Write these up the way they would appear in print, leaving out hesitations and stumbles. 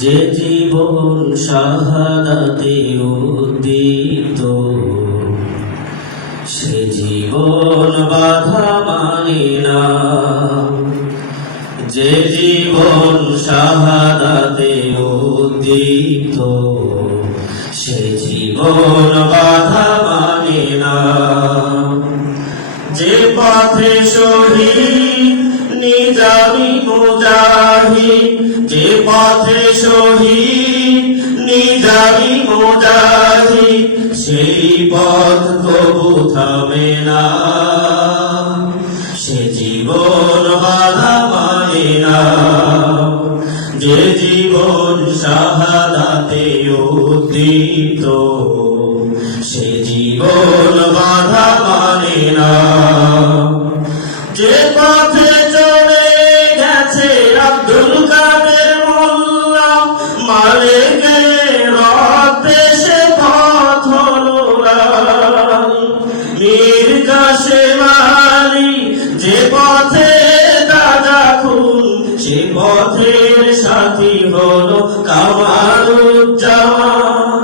যে জীবন শাহাদাতে উদ্দীপ্ত, সে জীবন বাধা মানে না। যে জীবন শাহাদাতে উদ্দীপ্ত, সে জীবন বাধা মানে না। যে পথে শহীদ নিজামী মুজাহিদ, যে পথে শহীদ নিজামী মুজাহিদ, সেই পথ কবু থামে না। সে জীবন বাধা মানে না। যে জীবন শাহাদাতে উদ্দীপ্ত, সে জীবন বাধা মানে না। যে পথে চলে গেছে আব্দুল কাদের মোল্লা, মালিকের রক্তে সে পথ হলো লাল। মীর কাসেম আলী যে পথে তাজা খুন, সে পথের সাথী হলো কামারুজ্জামান।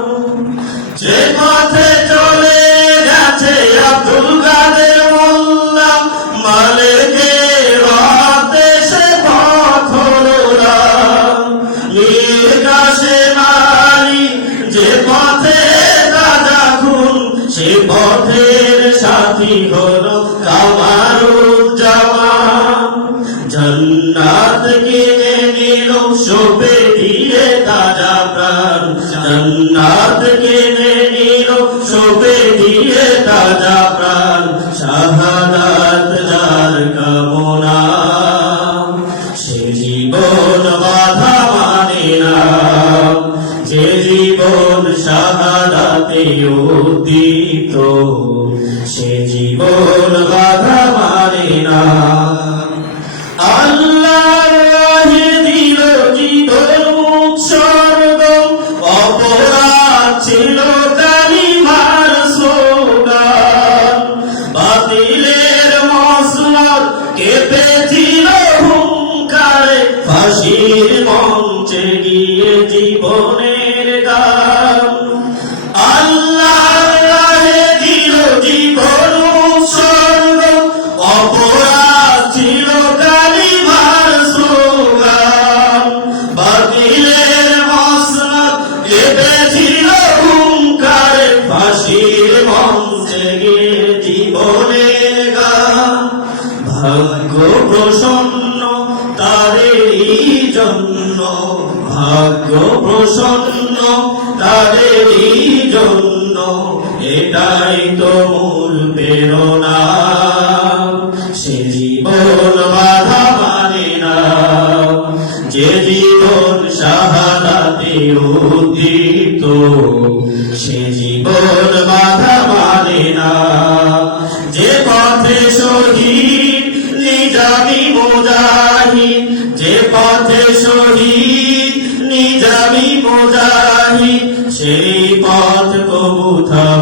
যে পথে চলে গেছে আব্দুল কাদের মোল্লা, মালিকের রক্তে সে পথ হলো লাল। মীর কাসেম আলী যে পথে তাজা খুন, সে পথের সাথী হলো কামারুজ্জামান। জান্নাত কিনে নিল শোভে দিয়ে তাজা প্রাণ, জান্নাত কিনে নিল শোভে দিয়ে তাজা প্রাণ। শাহাদাত যার কামনা, সে জীবন বাধা মানে না। যে জীবন শাহাদাতে উদ্দীপ্ত, সে জীবন বাধা মানে না। আল্লাহর রাহে দিল জীবন উৎসর্গ, অপরাধ ছিল কালিমার স্লোগান। বাতিলের মসনদ কেঁপেছিল হুঙ্কারে, ফাঁসির মঞ্চে গিয়ে জীবনের গান। আল্লাহর রাহে দিল জীবন উৎসর্গ, অপরাধ ছিল কালিমার স্লোগান। বাতিলের মসনদ কেঁপেছিল হুঙ্কারে, ফাঁসির মঞ্চে গিয়ে জীবনের গান। ভাগ্য প্রসন্ন তাদেরই জন্য, ভাগ্য প্রসন্ন তাদেরই জন্য, এটাই তো মূল প্রেরণা। সে জীবন বাধা মানে না। যে জীবন শাহাদাতে উদ্দীপ্ত, সে জীবন বাধা মানে না। যে পথে শহীদ নিজামী মুজাহিদ, যে পথে শহীদ নিজামী মুজাহিদ, সেই পথ কবু থামে